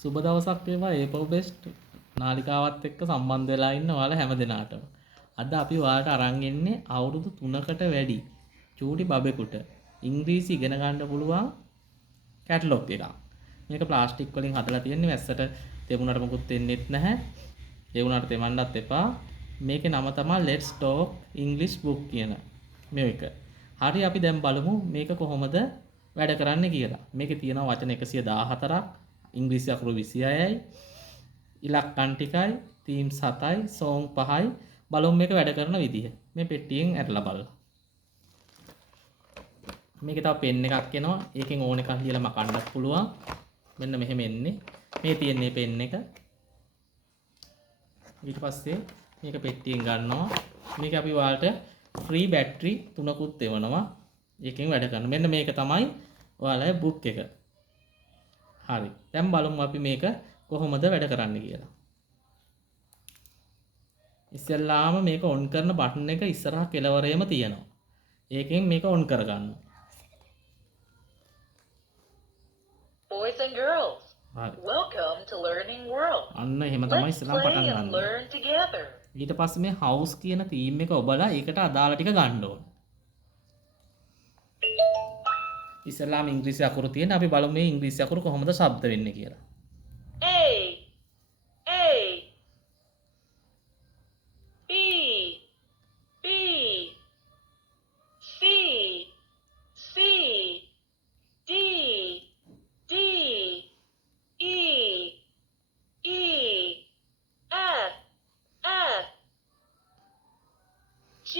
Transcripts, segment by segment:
සුබ දවසක් වේවා ඒපල් බෙස්ට් නාලිකාවත් එක්ක සම්බන්ධ වෙලා ඉන්න ඔයාලා හැම දිනාටම. අද අපි ඔයාලට අරන් ඉන්නේ අවුරුදු 3කට වැඩි චූටි බබෙකුට ඉංග්‍රීසි ඉගෙන ගන්න පුළුවන් කැටලොග් එකක්. මේක ප්ලාස්ටික් වලින් හදලා තියෙන්නේ වැස්සට තෙමුණට මොකුත් වෙන්නේත් නැහැ. ඒ වුණාට තෙමන්නත් එපා. මේකේ නම තමයි Let's Talk English Book කියන මේක. හරි අපි දැන් බලමු මේක කොහොමද වැඩ කරන්නේ කියලා. මේකේ තියෙනවා වචන 114ක්, ඉංග්‍රීසි අකුරු 26යි, ඉලක්කම් ටිකයි, තීම්ස් 7යි, සෝං 5යි. බලමු මේක වැඩ කරන විදිහ. මේ පෙට්ටියෙන් ඇරලා බලලා. මේකේ තව පෙන් එකක් එනවා. ඒකෙන් ඕන එකක් ලියලා මකන්නත් පුළුවන්. මෙන්න මෙහෙම එන්නේ. මේ තියෙන්නේ පෙන් එක. ඊට පස්සේ මේක පෙට්ටියෙන් ගන්නවා. මේක අපි ඔයාලට ෆ්‍රී බැටරි 3කුත් දෙවනවා. ඒකෙන් වැඩ කරනවා. මෙන්න මේක තමයි ඔයාලගේ බුක් එක. හරි. දැන් බලමු අපි මේක කොහොමද වැඩ කරන්නේ කියලා. ඉස්සෙල්ලාම මේක ඔන් කරන බටන් එක ඉස්සරහ කෙළවරේම තියෙනවා. ඒකෙන් මේක ඔන් කරගන්න. Boys and girls, හරි. welcome to Learning World. අන්න එහෙම තමයි Let's ඉස්සෙල්ලාම play පටන් and ගන්න. learn together. ඊට පස්සේ මේ house කියන theme එක ඔබලා ඒකට අදාළ ටික ගන්න ඕන. ඉස්සෙල්ලාම ඉංග්‍රීසි අකුරු තියෙන අපි බලමු මේ ඉංග්‍රීසි අකුරු කොහොමද ශබ්ද වෙන්නේ කියලා. A, A, B, B, C, C, D, D, E, E, F, F, G,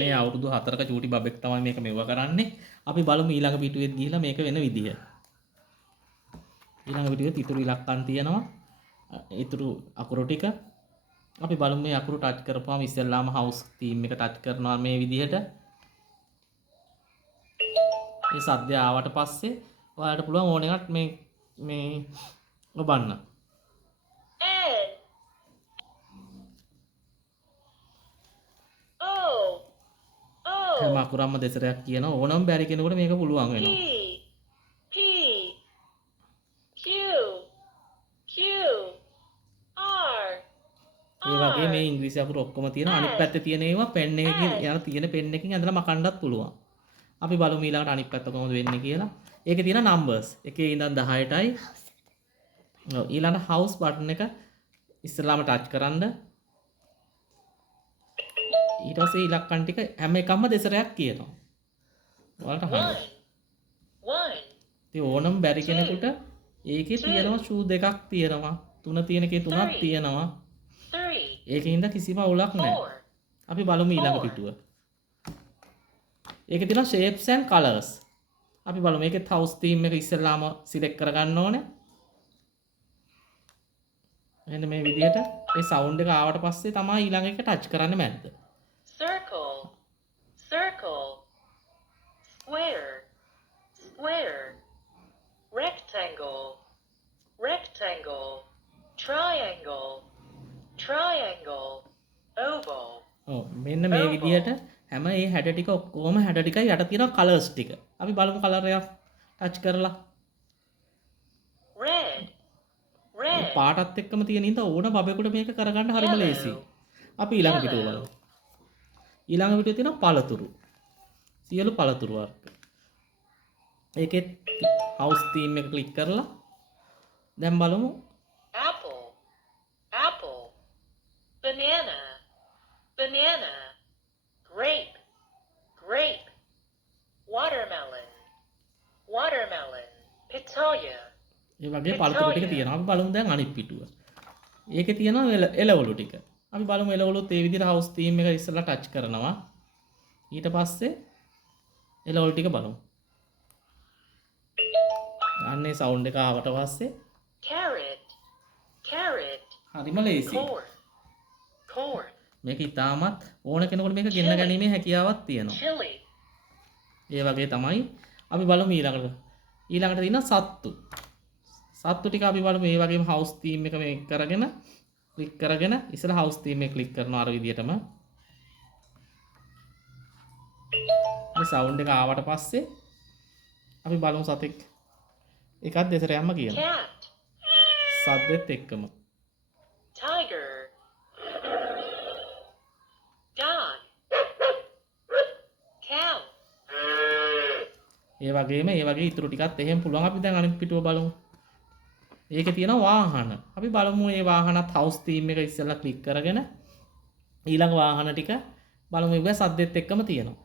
මේ අවුරුදු 4ක චූටි බබෙක් තමයි මේක මෙව කරන්නේ. අපි බලමු ඊළඟ පිටුවෙත් ගිහිලා මේක වෙන විදිය. ඊළඟ පිටුවේ ඉතුරු ඉලක්කම් තියෙනවා. ඉතුරු අකුරු ටික. අපි බලමු මේ අකුරු ටච් කරපුවාම ඉස්සෙල්ලාම house theme එක ටච් කරනවා මේ විදිහට. මේ සද්දය ආවට පස්සේ ඔයාලට පුළුවන් ඕන එකක් මේ ඔබන්න. N, O, O, හැම අකුරක්ම දෙසරයක් කියනවා. ඕනම බැරි කෙනෙකුට මේක පුළුවන් P, වෙනවා. P, Q, Q, R, ඒ වගේ මේ R, ඉංග්‍රීසි අකුරු ඔක්කොම තියෙන අනිත් පැත්තේ තියෙන ඒවා පෙන් එකකින් යන තියෙන පෙන් එකකින් ඇදලා මකන්නත් පුළුවන්. අපි බලමු ඊළඟට අනිත් පැත්ත කොහොමද වෙන්නේ කියලා. ඒකේ තියෙන numbers 1 ඉඳන් 10ටයි. ඔව් ඊළඟ house button එක ඉස්සෙල්ලාම touch කරන්න. ඊට පස්සේ ඉලක්කම් ටික හැම එකක්ම දෙසරයක් කියනවා. ඔයාලට අහන්න. 1, ඉතින් ඕනම බැරි කෙනෙකුට ඒකේ තියෙනවා shoe දෙකක් තියෙනවා. 3 තියෙන එකේ 3ක් තියෙනවා. 3, ඒකින්ද කිසිම අවුලක් නැහැ. 4, අපි බලමු ඊළඟ පිටුව. ඒකේ තියෙනවා shapes and colors. අපි බලමු මේකෙත් house theme එක ඉස්සෙල්ලාම select කරගන්න ඕනේ. මෙන්න මේ විදිහට ඒ sound එක ආවට පස්සේ තමයි ඊළඟ එක touch කරන්නේ මැද්ද. circle, circle, square, square, rectangle, rectangle, triangle, triangle, oval. ඔව් මෙන්න මේ විදිහට හැම ඒ හැඩ ටික ඔක්කොම හැඩ ටික යට තියෙන colors ටික. අපි බලමු color එකක් touch කරලා. Red, red, පාටත් එක්කම තියෙන ඉඳ ඕන බබෙකුට මේක කරගන්න හරිම ලේසියි. අපි ඊළඟ පිටුව බලමු. ඊළඟ පිටුවේ තියෙන පළතුරු. සියලු පළතුරු වර්ග. ඒකෙත් house theme එක ක්ලික් කරලා දැන් බලමු apple, apple, banana, banana, grape, grape, watermelon, watermelon, pitaya, ඒ වගේ පළතුරු ටික තියෙනවා. අපි බලමු දැන් අනිත් පිටුව. ඒකේ තියෙනවා එළවලු ටික. අපි බලමු එළවලුත් ඒ විදිහට house theme එක ඉස්සලා touch කරනවා. ඊට පස්සේ එළවලු ටික බලමු. අන්නේ sound එක ආවට පස්සේ carrot, carrot, හරිම ලේසියි. corn, corn, මේක ඉතාමත් ඕන කෙනෙකුට මේක ගෙන්න ගැනීමේ හැකියාවක් තියෙනවා. chili, ඒ වගේ තමයි අපි බලමු ඊළඟට තියෙන සත්තු. සත්තු ටික අපි බලමු මේ වගේම house theme එක මේ කරගෙන ක්ලික් කරගෙන ඉස්සර house theme එක ක්ලික් කරනවා අර විදිහටම. මේ sound එක ආවට පස්සේ අපි බලමු සතෙක් එකත් දෙසට යන්න කියනවා. cat, සද්දෙත් එක්කම. tiger, dog, cow, ඒ වගේම ඒ වගේ ඉතුරු ටිකත් එහෙම පුළුවන්. අපි දැන් අනිත් පිටුව බලමු. ඒකේ තියෙනවා වාහන. අපි බලමු මේ වාහනත් house theme එක ඉස්සෙල්ලා ක්ලික් කරගෙන ඊළඟ වාහන ටික බලමු. ඒක සද්දෙත් එක්කම තියෙනවා.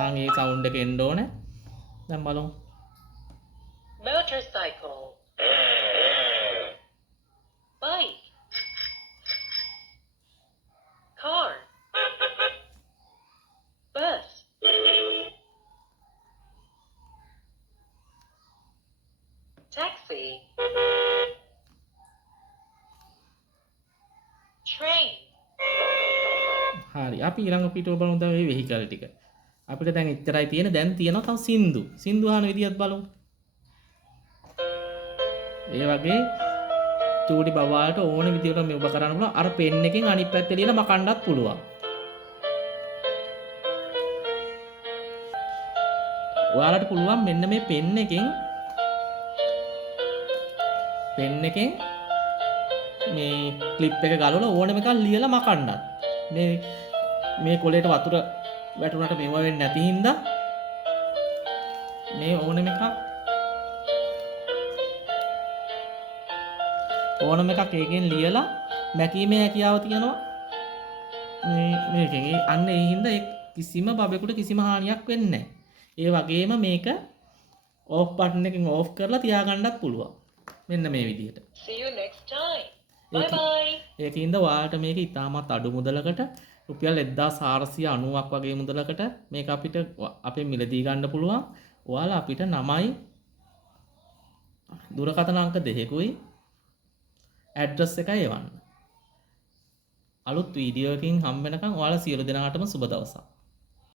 ආන් ඒ සවුන්ඩ් එක එන්න ඕනේ. දැන් බලමු. motorcycle, bike, car, bus, taxi, train, හරි. අපි ඊළඟ පිටුව බලමු. දැන් මේ වෙහිකල් ටික. අපිට දැන් එච්චරයි තියෙන. දැන් තියෙනවා තව සින්දු. සින්දු අහන විදියත් බලමු. ඒ වගේ චූටි බබාලට ඕන විදියට මේ ඔබ කරන්න පුළුවන්. අර පෙන් එකෙන් අනිත් පැත්තේ ලියලා මකන්නත් පුළුවන්. ඔයාලට පුළුවන් මෙන්න මේ පෙන් එකෙන් මේ ක්ලිප් එක ගලවලා ඕනම එකක් ලියලා මකන්නත්. මේ කොලේට වතුර වැටුණාට මේව වෙන්නේ නැති හින්දා මේ ඕනම එකක් ඒකෙන් ලියලා මැකීමේ හැකියාව තියෙනවා මේකෙන්. අන්න ඒ හින්දා කිසිම බබෙකුට කිසිම හානියක් වෙන්නේ නැහැ. ඒ වගේම මේක ඕෆ් බටන් එකෙන් ඕෆ් කරලා තියාගන්නත් පුළුවන්. මෙන්න මේ විදිහට. see you next time, bye bye. ඒකින්ද ඔයාලට මේක ඉතාමත් අඩු මුදලකට රුපියල් 1490ක් වගේ මුදලකට මේක අපිට අපේ මිලදී ගන්න පුළුවන්. ඔයාලා අපිට 9යි දුරකථන අංක 2කුයි ඇඩ්‍රස් එකයි එවන්න. අලුත් වීඩියෝ එකකින් හම්බ වෙනකන් ඔයාලා සියලු දෙනාටම සුබ දවසක්.